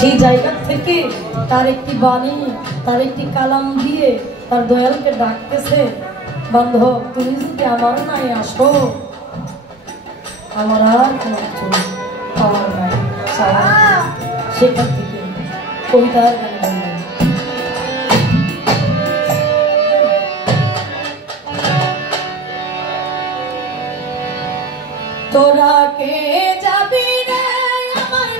সেই জায়গা থেকে তার একটি বাণী, তার একটি কালাম দিয়ে তার দয়ালকে ডাকতেছে, বান্ধব তুমি যদি আমার নাই আসো, আমার আর কোনো কিছু পাওয়ার নাই। সেখান থেকে কবিতার গান বললেন, তোরা কে যাবি রে আমার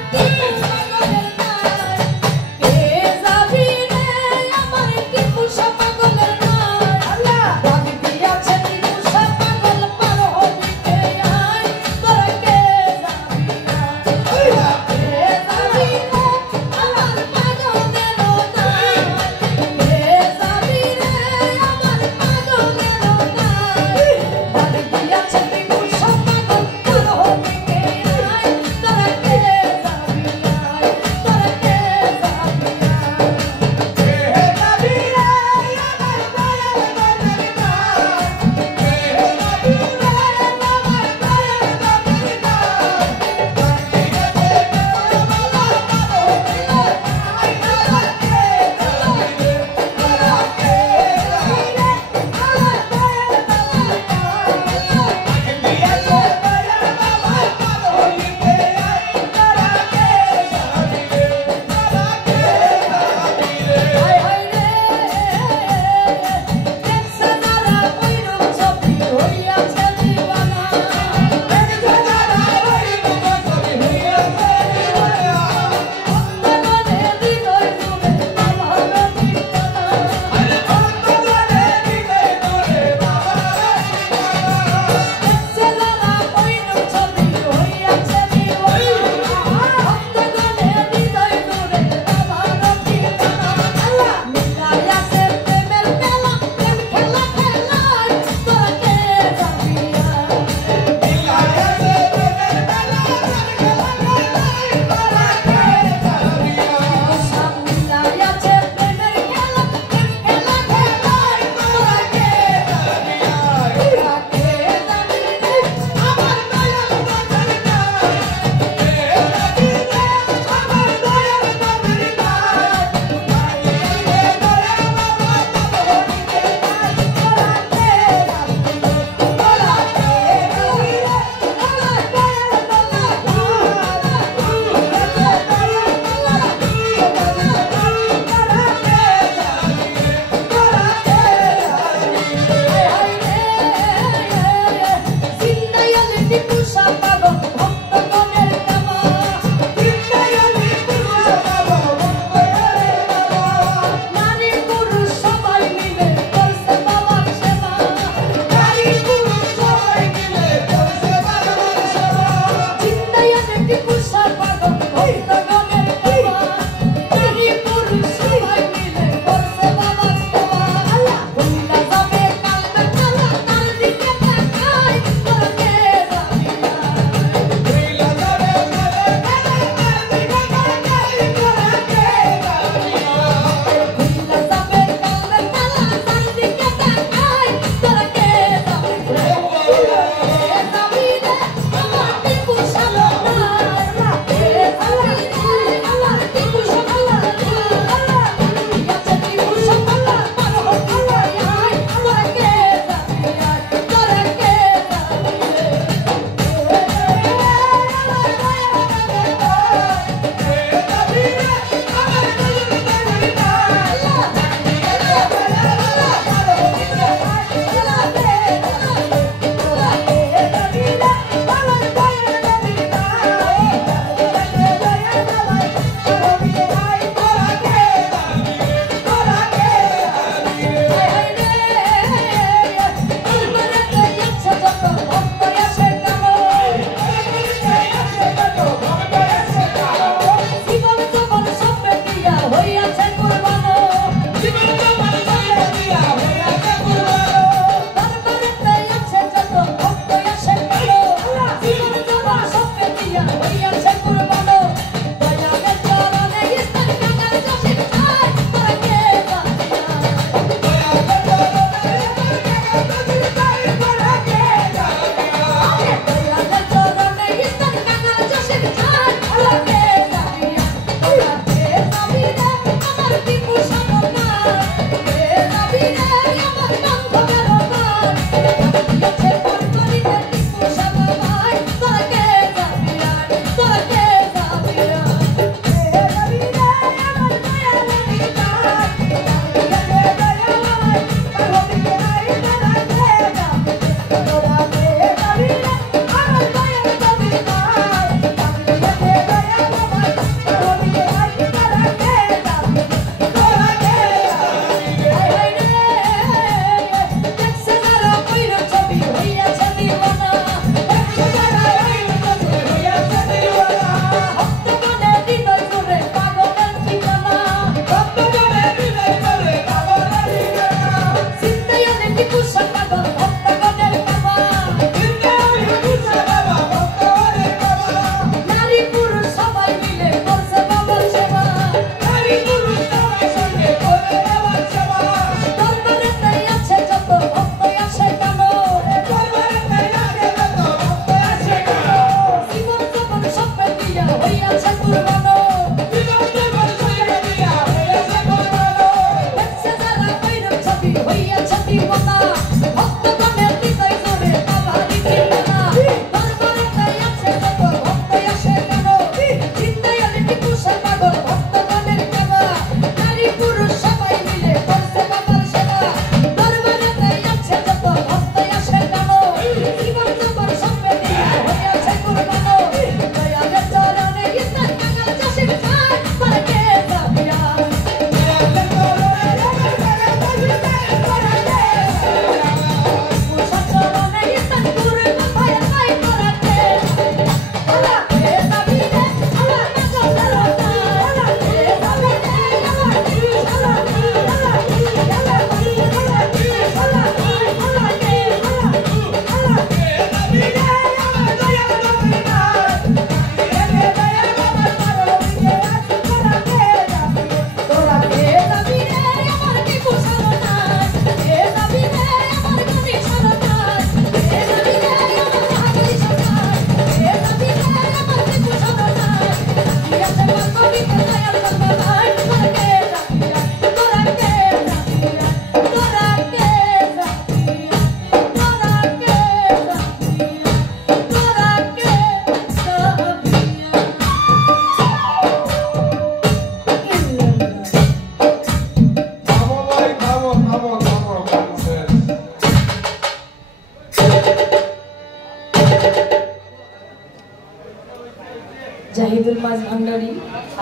মাছ ভান্ডারী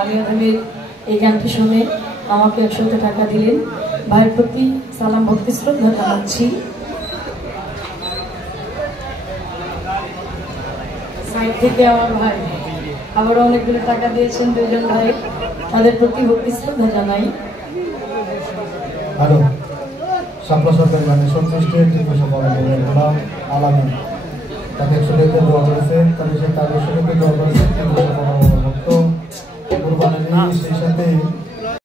আমিও ভাবে এই গানটি শুনে আমাকে 100 টাকা দিলেন। ভাইয়ের প্রতি সালাম ভক্তি শ্রদ্ধা জানাচ্ছি। সাইড থেকে আমার ভাই আবারও অনেকগুলো টাকা দিয়েছেন, দুজন ভাই, তাদের প্রতি ভক্তি শ্রদ্ধা জানাই। হ্যালো, শাপলা সরকারি মানে সন্তুষ্টি আলামিন তাকে 100 টাকা দেওয়া করেছে, তাদের সাথে 100 টাকা দেওয়া করেছে ভক্ত কোরবানি, সেই সাথে